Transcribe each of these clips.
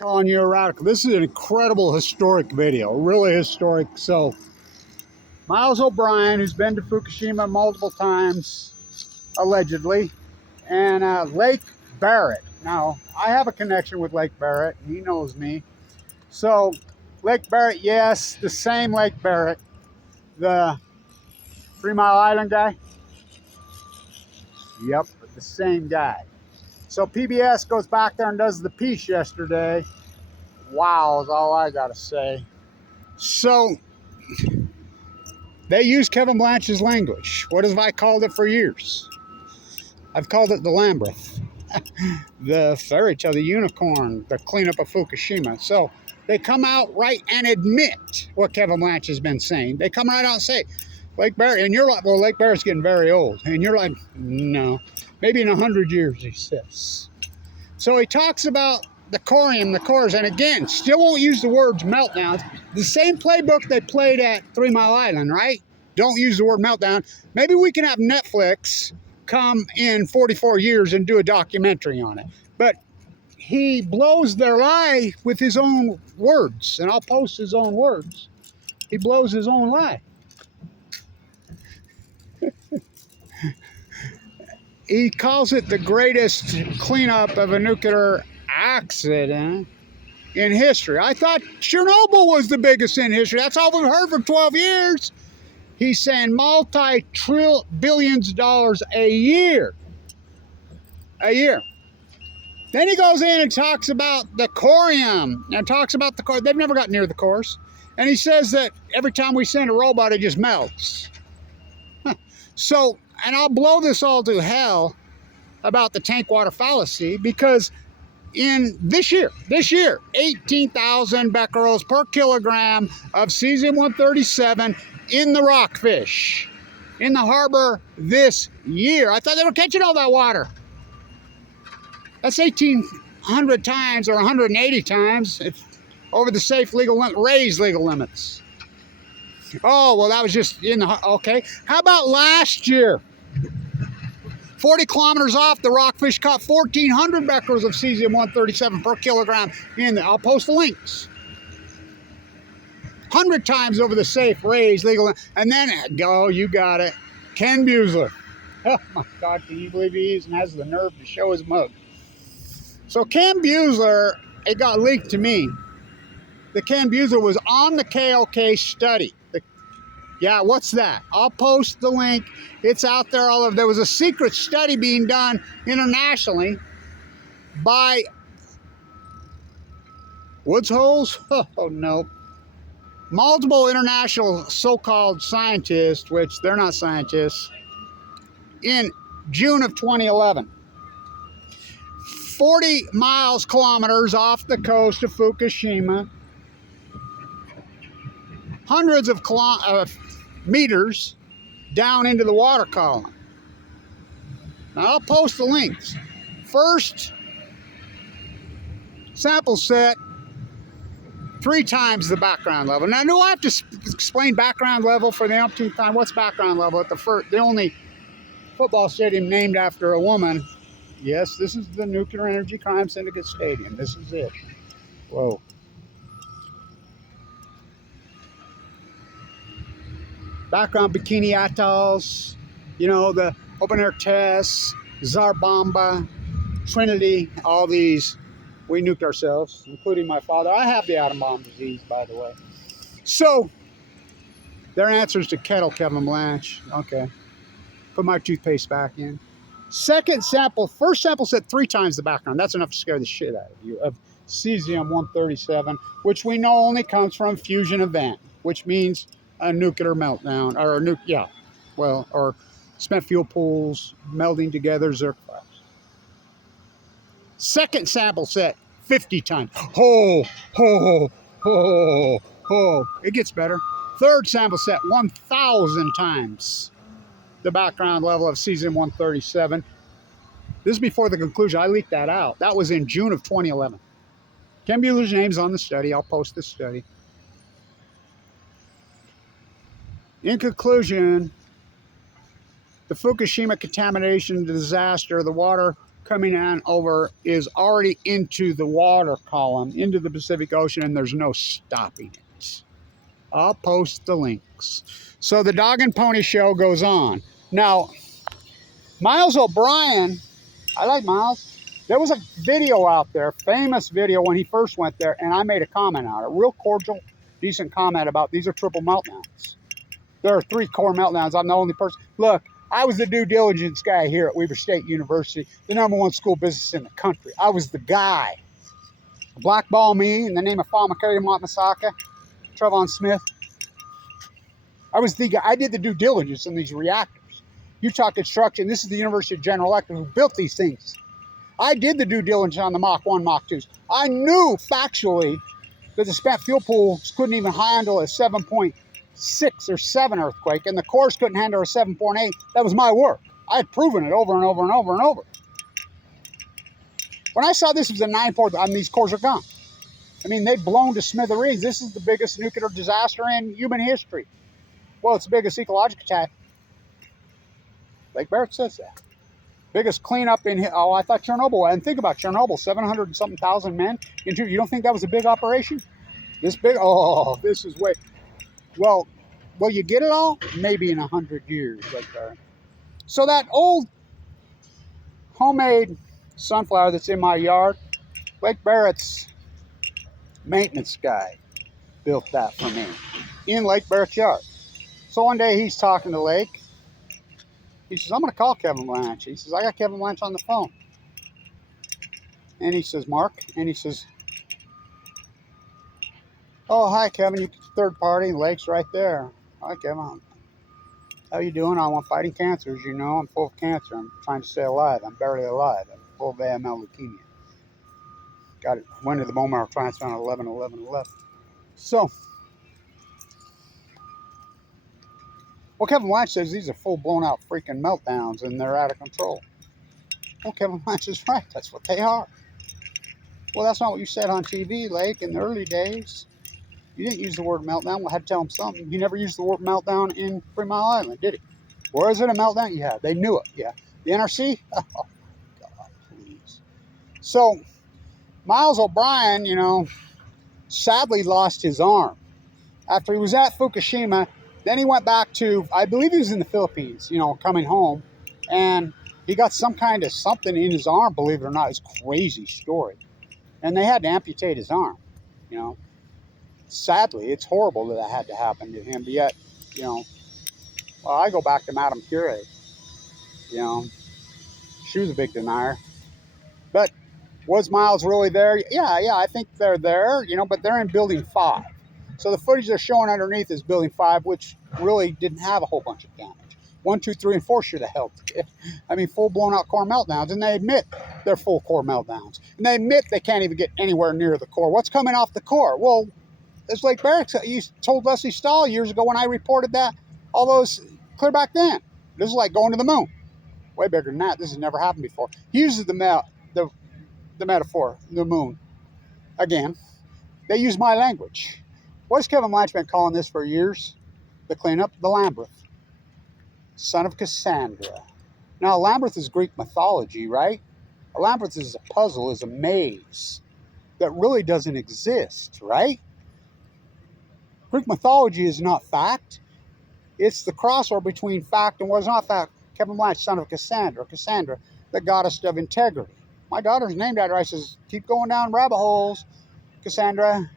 calling you a radical. This is an incredible historic video, really historic. So Miles O'Brien, who's been to Fukushima multiple times, allegedly, and Lake Barrett. Now, I have a connection with Lake Barrett. He knows me. So Lake Barrett, yes, the same Lake Barrett, the 3 Mile Island guy. Yep, the same guy. So PBS goes back there and does the piece yesterday. Wow, is all I gotta say. So they use Kevin Blanch's language. What have I called it for years? I've called it the Labyrinth, the fairy tale, the unicorn, the cleanup of Fukushima. So they come out right and admit what Kevin Blanch has been saying. They come right out and say, Lake Barrett, and you're like, well, Lake Barrett's getting very old. And you're like, no, maybe in 100 years, he says. So he talks about the corium, the cores, and again, still won't use the words meltdowns. The same playbook they played at 3 Mile Island, right? Don't use the word meltdown. Maybe we can have Netflix come in 44 years and do a documentary on it. But he blows their lie with his own words, and I'll post his own words. He blows his own lie. He calls it the greatest cleanup of a nuclear accident in history. I thought Chernobyl was the biggest in history. That's all we've heard for 12 years. He's saying multi-billions of dollars a year. A year. Then he goes in and talks about the corium. And talks about the core. They've never got near the cores. And he says that every time we send a robot, it just melts. Huh. So, and I'll blow this all to hell about the tank water fallacy, because in this year, 18,000 becquerels per kilogram of cesium-137 in the rockfish in the harbor this year. I thought they were catching all that water. That's 1,800 times or 180 times over the safe legal limit, raised legal limits. Oh, well, that was just in the, okay. How about last year? 40 kilometers off, the rockfish caught 1,400 becquerels of cesium-137 per kilogram in the, I'll post the links. 100 times over the safe, raised legal, and then, oh, you got it, Ken Buesseler. Oh my God, can you believe he even has the nerve to show his mug? So Ken Buesseler, it got leaked to me. The Ken Buesseler was on the KLK study. Yeah, what's that? I'll post the link. It's out there all over. There was a secret study being done internationally by Woods Holes? Oh, no. Multiple international so-called scientists, which they're not scientists, in June of 2011. 40 kilometers off the coast of Fukushima. Hundreds of meters down into the water column. Now I'll post the links. First sample set, 3 times the background level. Now, do I have to explain background level for the umpteenth time? What's background level at the only football stadium named after a woman? Yes, this is the Nuclear Energy Crime Syndicate Stadium. This is it. Whoa. Background Bikini Atolls, you know, the open air tests, Zarbamba, Trinity, all these, we nuked ourselves, including my father. I have the atom bomb disease, by the way. So, their answers to kettle, Kevin Blanch. Okay. Put my toothpaste back in. Second sample, first sample said 3 times the background. That's enough to scare the shit out of you, of cesium-137, which we know only comes from fusion event, which means a nuclear meltdown, or or spent fuel pools melding together, zirconium. Second sample set, 50 times. Ho, ho, ho, ho. It gets better. Third sample set, 1,000 times the background level of cesium-137. This is before the conclusion. I leaked that out. That was in June of 2011. Ken Buesseler's name's on the study. I'll post this study. In conclusion, the Fukushima contamination disaster, the water coming on over is already into the water column, into the Pacific Ocean, and there's no stopping it. I'll post the links. So the dog and pony show goes on. Now, Miles O'Brien, I like Miles. There was a video out there, famous video when he first went there, and I made a comment on it. A real cordial, decent comment about these are triple meltdowns. There are 3 core meltdowns. I'm the only person. Look, I was the due diligence guy here at Weber State University, the #1 school business in the country. I was the guy. Blackball me in the name of Pham, Masaka, Trevon Smith. I was the guy. I did the due diligence in these reactors. Utah Construction, this is the University of General Electric who built these things. I did the due diligence on the Mach 1, Mach 2s. I knew factually that the spent fuel pools couldn't even handle a 7.6 or 7 earthquake, and the cores couldn't handle a 7.8. That was my work. I had proven it over and over and over and over. When I saw this was a 9.4, I mean, these cores are gone. I mean, they've blown to smithereens. This is the biggest nuclear disaster in human history. Well, it's the biggest ecological attack. Lake Barrett says that. Biggest cleanup in, oh, I thought Chernobyl, and think about Chernobyl, 700 and something thousand men. You don't think that was a big operation? This big, oh, this is way, well, will you get it all? Maybe in 100 years, Lake Barrett. So that old homemade sunflower that's in my yard, Lake Barrett's maintenance guy built that for me in Lake Barrett's yard. So one day he's talking to Lake. He says, I'm going to call Kevin Blanch. He says, I got Kevin Blanch on the phone. And he says, Mark. And he says, oh, hi, Kevin. You third party. Lake's right there. Hi, Kevin. How you doing? I'm fighting cancer. As you know, I'm full of cancer. I'm trying to stay alive. I'm barely alive. I'm full of AML leukemia. Got it. Went to the bone marrow transplant on 11/11/11. So, well, Kevin Blanch says these are full blown out freaking meltdowns and they're out of control. Well, Kevin Blanch is right. That's what they are. Well, that's not what you said on TV, Lake, in the early days. You didn't use the word meltdown. I had to tell him something. You never used the word meltdown in 3 Mile Island, did he? Where is it a meltdown? Yeah, they knew it. Yeah. The NRC? Oh, God, please. So, Miles O'Brien, you know, sadly lost his arm. After he was at Fukushima, then he went back to, I believe he was in the Philippines, you know, coming home. And he got some kind of something in his arm, believe it or not. It's a crazy story. And they had to amputate his arm, you know. Sadly, it's horrible that that had to happen to him. But yet, you know, well, I go back to Madame Curie. You know, she was a big denier. But was Miles really there? Yeah, I think they're there, you know, but they're in Building 5. So the footage they're showing underneath is Building 5, which really didn't have a whole bunch of damage. 1, 2, 3, and 4 should have helped. I mean, full blown out core meltdowns, and they admit they're full core meltdowns. And they admit they can't even get anywhere near the core. What's coming off the core? Well, it's like Barrett, you told Leslie Stahl years ago when I reported that, all those, clear back then. This is like going to the moon. Way bigger than that. This has never happened before. He uses the metaphor, the moon. Again, they use my language. What's Kevin Blanch been calling this for years? The cleanup, the Labyrinth. Son of Cassandra. Now, Labyrinth is Greek mythology, right? A labyrinth is a puzzle, is a maze that really doesn't exist, right? Greek mythology is not fact. It's the crossover between fact and what is not fact. Kevin Blanch, son of Cassandra. Cassandra, the goddess of integrity. My daughter's named after her. I says, keep going down rabbit holes, Cassandra,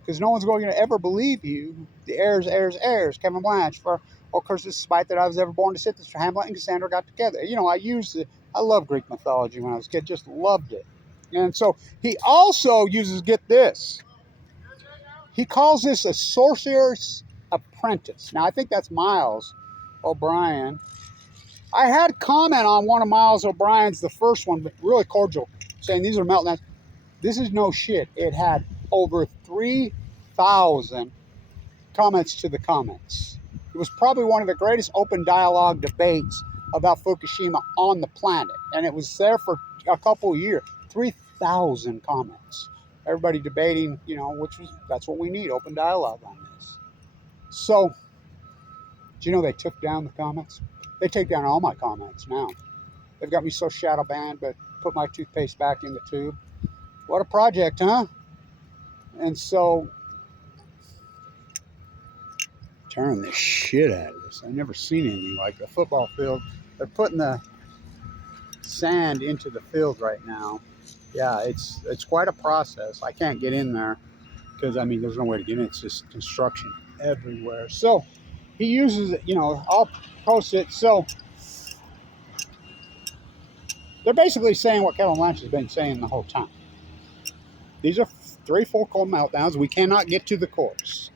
because no one's going to ever believe you. The heirs, Kevin Blanch. For, of course, despite that I was ever born to sit, this Hamlet and Cassandra got together. You know, I love Greek mythology when I was a kid, just loved it. And so he also uses, get this, he calls this a sorcerer's apprentice. Now, I think that's Miles O'Brien. I had a comment on one of Miles O'Brien's, the first one, but really cordial, saying these are meltdowns. This is no shit. It had over 3,000 comments to the comments. It was probably one of the greatest open dialogue debates about Fukushima on the planet. And it was there for a couple of years. 3,000 comments. Everybody debating, you know, that's what we need, open dialogue on this. So, do you know they took down the comments? They take down all my comments now. They've got me so shadow banned, but put my toothpaste back in the tube. What a project, huh? And so, turn the shit out of this. I've never seen anything like the football field. They're putting the sand into the field right now. Yeah, it's quite a process. I can't get in there because, I mean, there's no way to get in. It's just construction everywhere. So he uses it, you know, I'll post it. So they're basically saying what Kevin Blanch has been saying the whole time. These are 3 full core meltdowns. We cannot get to the cores.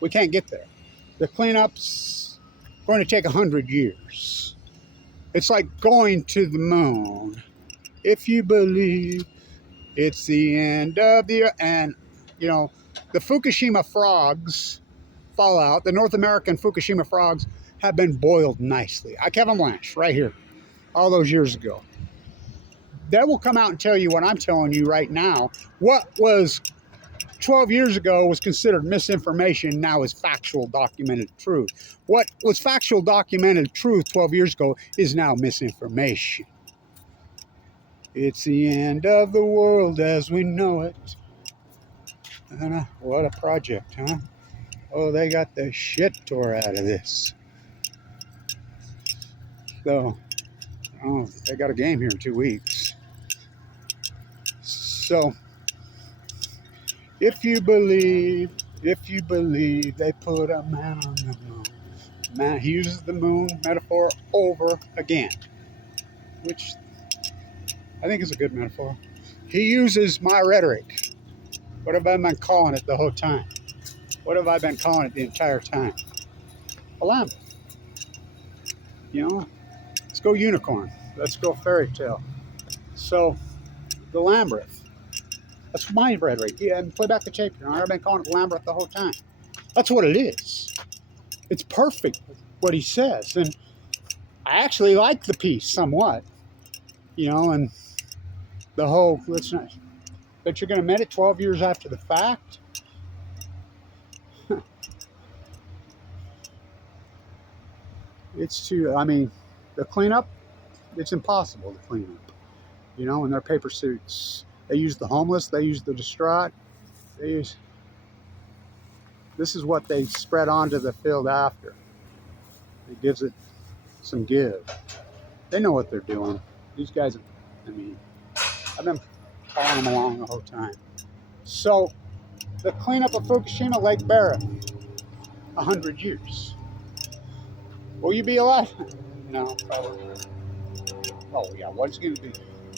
We can't get there. The cleanup's going to take 100 years. It's like going to the moon. If you believe it's the end of the earth. And, you know, the Fukushima frogs fallout, the North American Fukushima frogs have been boiled nicely. Kevin Blanch, right here, all those years ago. They will come out and tell you what I'm telling you right now. What was 12 years ago was considered misinformation, now is factual documented truth. What was factual documented truth 12 years ago is now misinformation. It's the end of the world as we know it. And what a project, huh? Oh, they got the shit tore out of this. So, oh, they got a game here in 2 weeks. So, if you believe they put a man on the moon. Man, he uses the moon metaphor over again, which I think is a good metaphor. He uses my rhetoric. What have I been calling it the whole time? What have I been calling it the entire time? A Labyrinth. You know, let's go unicorn. Let's go fairy tale. So, the Labyrinth. That's my rhetoric. Yeah, and play back the tape. You know, I've been calling it Labyrinth the whole time. That's what it is. It's perfect, what he says. And I actually like the piece somewhat. You know, and the whole, let's not, but you're going to admit it 12 years after the fact? It's too, I mean, the cleanup, it's impossible to clean up. You know, in their paper suits. They use the homeless, they use the distraught. This is what they spread onto the field after. It gives it some give. They know what they're doing. These guys, I mean, I've been following them along the whole time. So, the cleanup of Fukushima, Lake Breier, 100 years. Will you be alive? No, probably. Oh yeah, what's going to be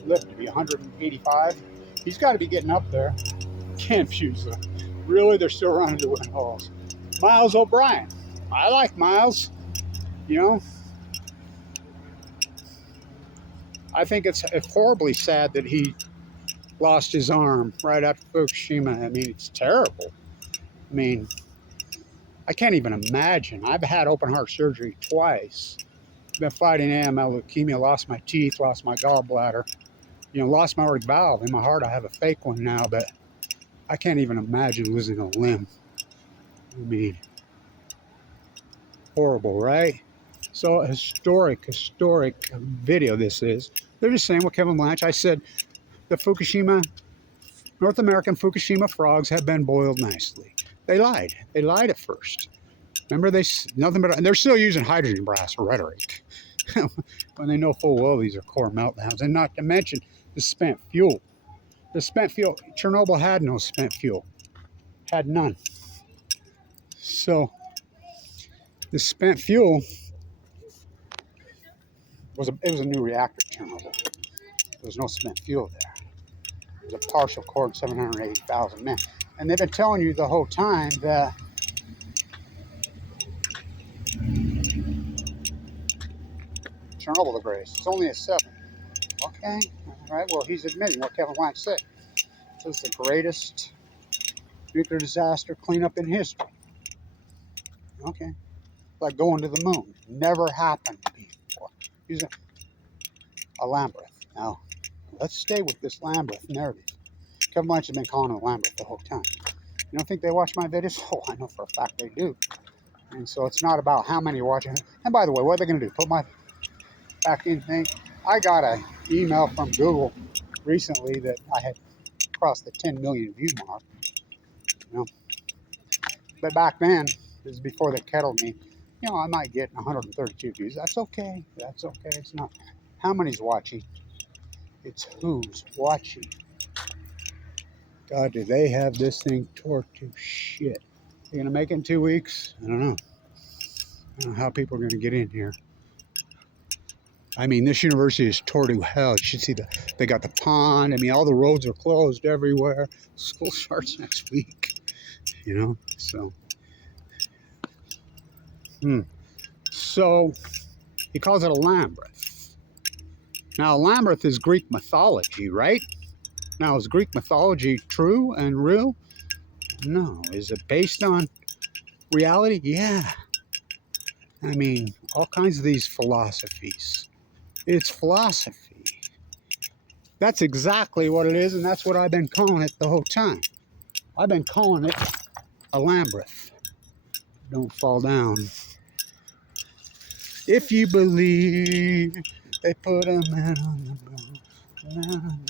lived to be 185? He's got to be getting up there. Confused them. Really, they're still running to win halls. Miles O'Brien. I like Miles. You know, I think it's horribly sad that he lost his arm right after Fukushima. I mean, it's terrible. I mean, I can't even imagine. I've had open heart surgery twice. I've been fighting AML leukemia, lost my teeth, lost my gallbladder. You know, lost my aortic valve. In my heart, I have a fake one now, but I can't even imagine losing a limb. I mean, horrible, right? So a historic video this is. They're just saying what Kevin Blanch, I said, the North American Fukushima frogs have been boiled nicely. They lied. They lied at first. Remember, nothing but, and they're still using hydrogen blast rhetoric when they know full well these are core meltdowns, and not to mention the spent fuel. The spent fuel, Chernobyl had no spent fuel, had none. So the spent fuel was a new reactor at Chernobyl. There was no spent fuel there. It was a partial core of 780,000 men, and they've been telling you the whole time that Chernobyl the greatest. It's only a 7. Okay, all right. Well, he's admitting what Kevin Blanch said. This is the greatest nuclear disaster cleanup in history. Okay, like going to the moon. Never happened before. He's a Labyrinth. Now, let's stay with this Labyrinth narrative. Kevin Blanch has been calling it a Labyrinth the whole time. You don't think they watch my videos? Oh, I know for a fact they do. And so it's not about how many are watching. And by the way, what are they going to do? Put my back in thing? I got an email from Google recently that I had crossed the 10 million view mark. You know, but back then, this is before they kettled me. You know, I might get 132 views. That's okay. That's okay. It's not how many's watching. It's who's watching. God, do they have this thing torqued to shit? You're gonna make it in 2 weeks? I don't know. I don't know how people are gonna get in here. I mean, this university is tore to hell. You should see they got the pond. I mean, all the roads are closed everywhere. School starts next week, you know, so. So, he calls it a labyrinth. Now, a labyrinth is Greek mythology, right? Now, is Greek mythology true and real? No. Is it based on reality? Yeah. I mean, all kinds of these philosophies. It's philosophy. That's exactly what it is, and that's what I've been calling it the whole time. I've been calling it a labyrinth. Don't fall down. If you believe they put a man on the moon.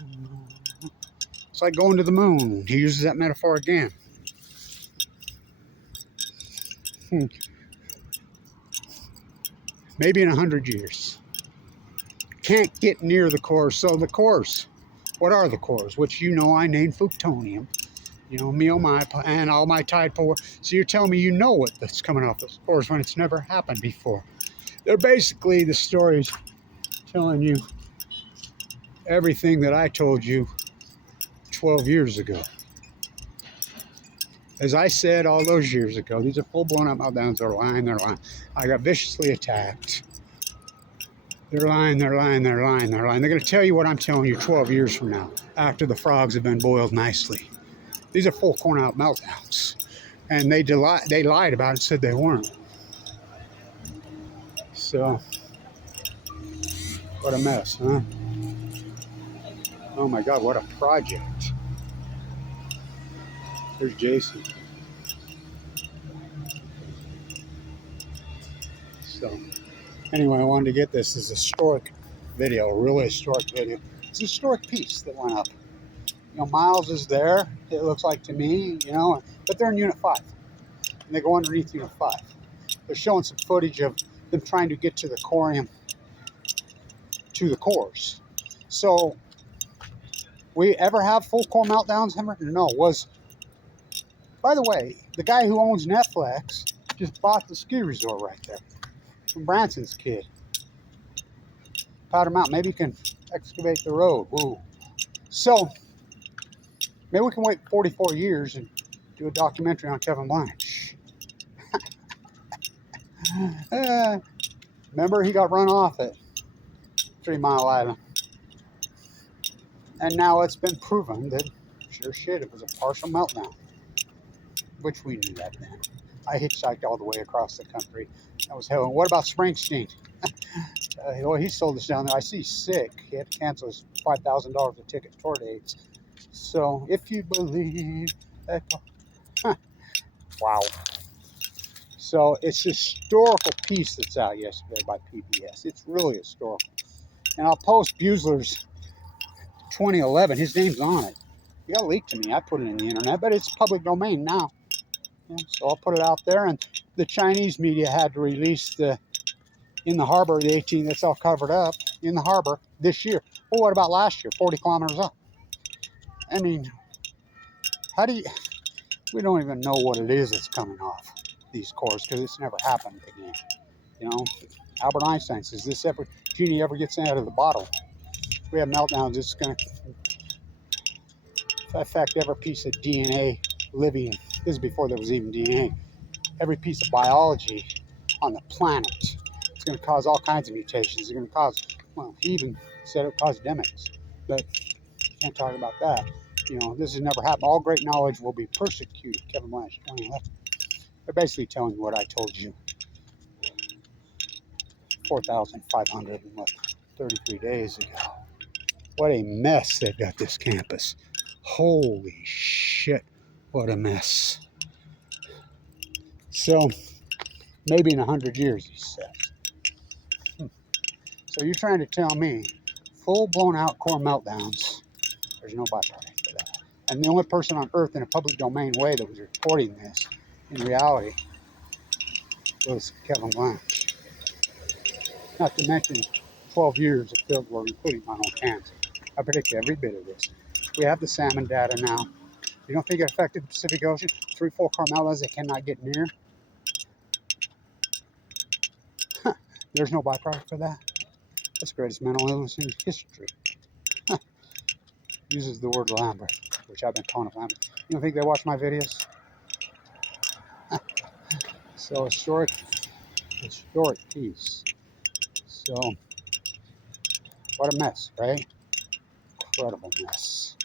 It's like going to the moon. He uses that metaphor again. Maybe in 100 years. Can't get near the cores. So the cores, what are the cores? Which you know I named plutonium. You know, me, oh my, and all my tide pool. So you're telling me you know what that's coming off those cores when it's never happened before. They're basically the stories telling you everything that I told you 12 years ago. As I said all those years ago, these are full-blown up meltdowns. They're lying, they're lying. I got viciously attacked. They're lying, they're lying, they're lying, they're lying. They're going to tell you what I'm telling you 12 years from now, after the frogs have been boiled nicely. These are full corn out meltdowns. And they lied about it and said they weren't. So, what a mess, huh? Oh my God, what a project. There's Jason. So, anyway, I wanted to get this as a historic video, a really historic video. It's a historic piece that went up. You know, Miles is there, it looks like to me, you know, but they're in Unit 5. And they go underneath Unit 5. They're showing some footage of them trying to get to the corium, to the cores. So, we ever have full core meltdowns, Henry? No, by the way, the guy who owns Netflix just bought the ski resort right there from Branson's kid. Powder Mountain. Maybe you can excavate the road. Woo. So, maybe we can wait 44 years and do a documentary on Kevin Blanch. Remember, he got run off at 3 Mile Island. And now it's been proven that, sure shit, it was a partial meltdown. Which we knew that then. I hitchhiked all the way across the country. That was hell. And what about Springsteen? Well, he sold us down there. I see he's sick. He had to cancel his $5,000 a ticket tour dates. So, if you believe that... Wow. So, it's a historical piece that's out yesterday by PBS. It's really historical. And I'll post Buesseler's 2011. His name's on it. He got leaked to me. I put it in the internet, but it's public domain now. Yeah, so I'll put it out there. And the Chinese media had to release in the harbor, the 18, that's all covered up in the harbor this year. Well, what about last year? 40 kilometers up. I mean, we don't even know what it is that's coming off these cores because it's never happened again. You know, Albert Einstein says genie ever gets out of the bottle. If we have meltdowns, it's going to affect every piece of DNA living. This is before there was even DNA. Every piece of biology on the planet. It's going to cause all kinds of mutations. It's going to cause, well, he even said it would cause demics. But can't talk about that. You know, this has never happened. All great knowledge will be persecuted. Kevin Blanch, 2011. They're basically telling you what I told you 4,533 days ago. What a mess they've got this campus. Holy shit, what a mess. So, maybe in 100 years, he says. So you're trying to tell me full-blown out core meltdowns. There's no byproduct for that. And the only person on Earth in a public domain way that was reporting this in reality was Kevin Blanch. Not to mention 12 years of field work, including my own cancer. I predict every bit of this. We have the salmon data now. You don't think it affected the Pacific Ocean? 3-4 Carmelas they cannot get near? There's no byproduct for that. That's the greatest mental illness in history. Uses the word Labyrinth, which I've been calling it Labyrinth. You don't think they watch my videos? So historic piece. So what a mess, right? Incredible mess.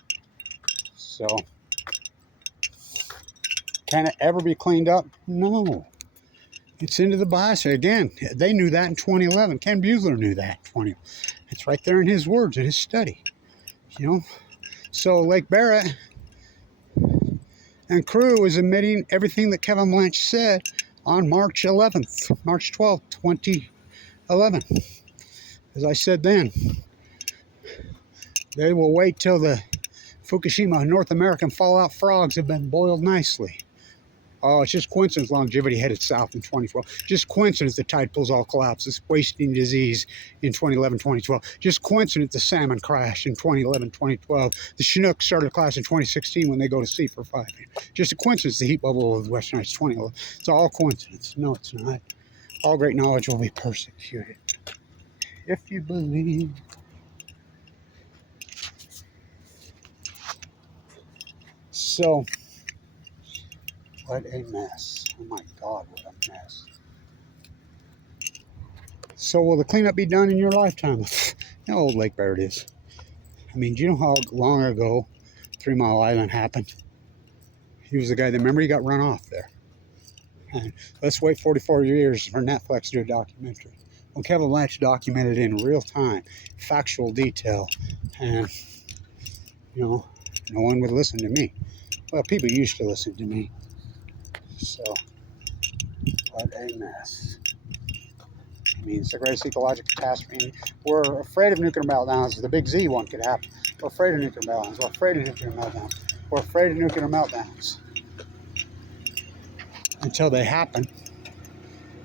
So can it ever be cleaned up? No. It's into the biosphere. Again, they knew that in 2011. Ken Buesseler knew that in 2011. It's right there in his words, in his study. You know? So Lake Barrett and crew is admitting everything that Kevin Blanch said on March 11th, March 12th, 2011. As I said then, they will wait till the Fukushima North American fallout frogs have been boiled nicely. Oh, it's just coincidence longevity headed south in 2012. Just coincidence the tide pools all collapses, wasting disease in 2011, 2012. Just coincidence the salmon crashed in 2011, 2012. The Chinook started a class in 2016 when they go to sea for 5 years. Just a coincidence the heat bubble of the Western Ice 2011. It's all coincidence. No, it's not. All great knowledge will be persecuted. If you believe. So, what a mess. Oh my God, what a mess. So will the cleanup be done in your lifetime? You know how old Lake Barrett is. I mean, do you know how long ago 3 Mile Island happened? He was the guy that, remember, he got run off there. And let's wait 44 years for Netflix to do a documentary. Well, Kevin Blanch documented in real time, factual detail, and, you know, no one would listen to me. Well, people used to listen to me. So, what a mess. I mean, it's the greatest ecological catastrophe. We're afraid of nuclear meltdowns. The big Z one could happen. We're afraid of nuclear meltdowns. We're afraid of nuclear meltdowns. We're afraid of nuclear meltdowns. Until they happen.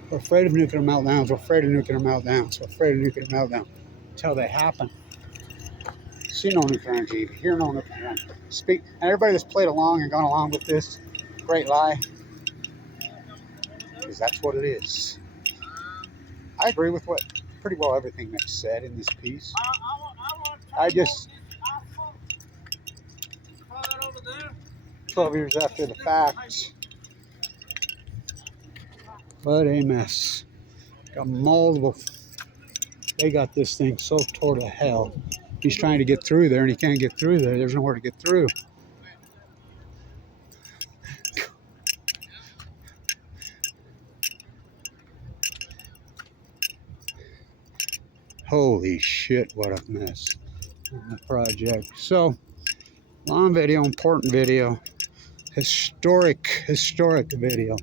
We're afraid of nuclear meltdowns. We're afraid of nuclear meltdowns. We're afraid of nuclear meltdowns. Until they happen. See no nuclear energy. Hear no nuclear energy. Speak. And everybody that's played along and gone along with this great lie, because that's what it is. I agree with what pretty well everything that's said in this piece. I just 12 years after the fact. What a mess. Got multiple. They got this thing so tore to hell. He's trying to get through there and he can't get through there. There's nowhere to get through. Holy shit, what a mess. The project. So, long video, important video. Historic video.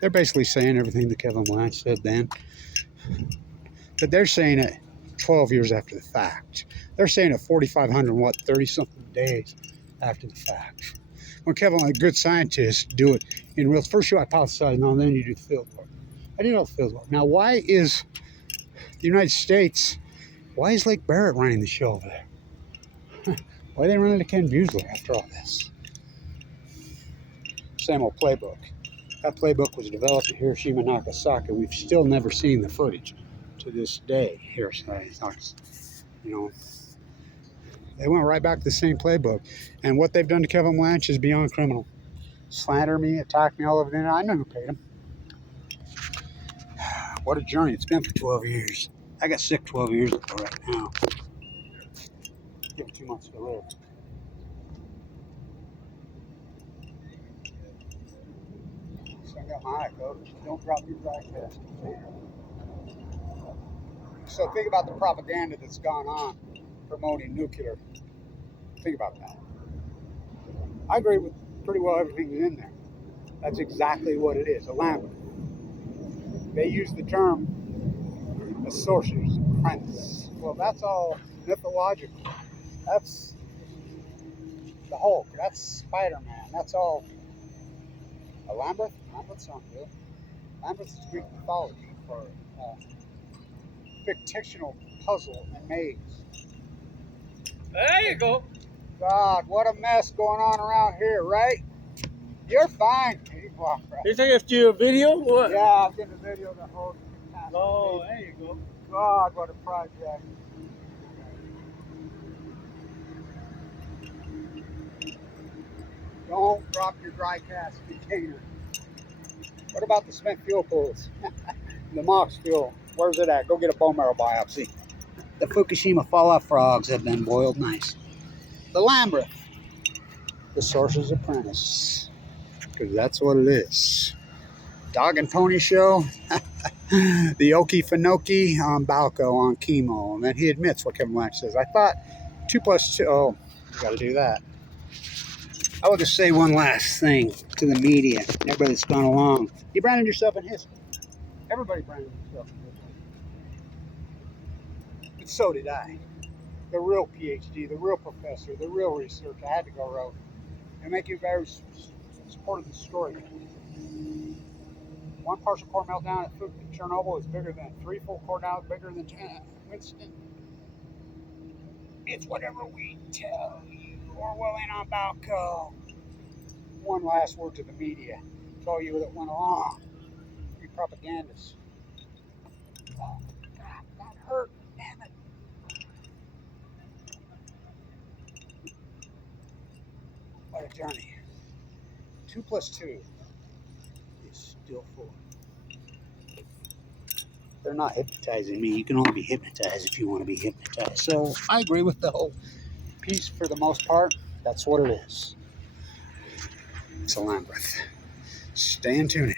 They're basically saying everything that Kevin Blanch said then. But they're saying it 12 years after the fact. They're saying it 4,500, 30-something days after the fact. When Kevin, a good scientist, do it in real. First you hypothesize, and then you do the field work. I did all the field work. Now, why is the United States, why is Lake Barrett running the show over there? Why are they running to Ken Buesseler after all this? Same old playbook. That playbook was developed at Hiroshima and Nagasaki. We've still never seen the footage to this day. You know, they went right back to the same playbook. And what they've done to Kevin Blanch is beyond criminal. Slander me, attack me all over the internet. I know who paid him. What a journey it's been for 12 years. I got sick 12 years ago right now. Give it 2 months to live. So I got my eye covered. Don't drop your broadcast. So think about the propaganda that's gone on promoting nuclear. Think about that. I agree with pretty well everything that's in there. That's exactly what it is, a Labyrinth. They use the term a sorcerer's apprentice. Well, that's all mythological. That's the Hulk. That's Spider-Man. That's all. A Labyrinth? Labyrinth's not good. Labyrinth is Greek mythology for fictional puzzle and maze. There you go. God, what a mess going on around here, right? You're fine. You walk right. You think it's your video? What? Yeah, I'm getting a video of the whole. Oh, there you go. God, what a project. Don't drop your dry cask container. What about the spent fuel pools? The MOX fuel. Where's it at? Go get a bone marrow biopsy. The Fukushima fallout frogs have been boiled nice. The Labyrinth. The Sorcerer's Apprentice. Because that's what it is. Dog and Pony Show. The Okefenokee on Balco on chemo. And then he admits what Kevin Blanch says. I thought 2 + 2. Oh, got to do that. I will just say one last thing to the media, everybody that's gone along. You branded yourself in history. Everybody branded themselves in history. But so did I. The real PhD, the real professor, the real researcher. I had to go rogue. And make you very supportive of the story. 1 partial core meltdown at Chernobyl is bigger than 3 full core downs, bigger than Winston. It's whatever we tell you. Orwelling on Balco. One last word to the media. To all you that went along. You propagandists. Oh, God, that hurt. Damn it. What a journey. 2 + 2 is still 4. They're not hypnotizing me. You can only be hypnotized if you want to be hypnotized. So I agree with the whole piece for the most part. That's what it is. It's a Labyrinth. Stay in tune.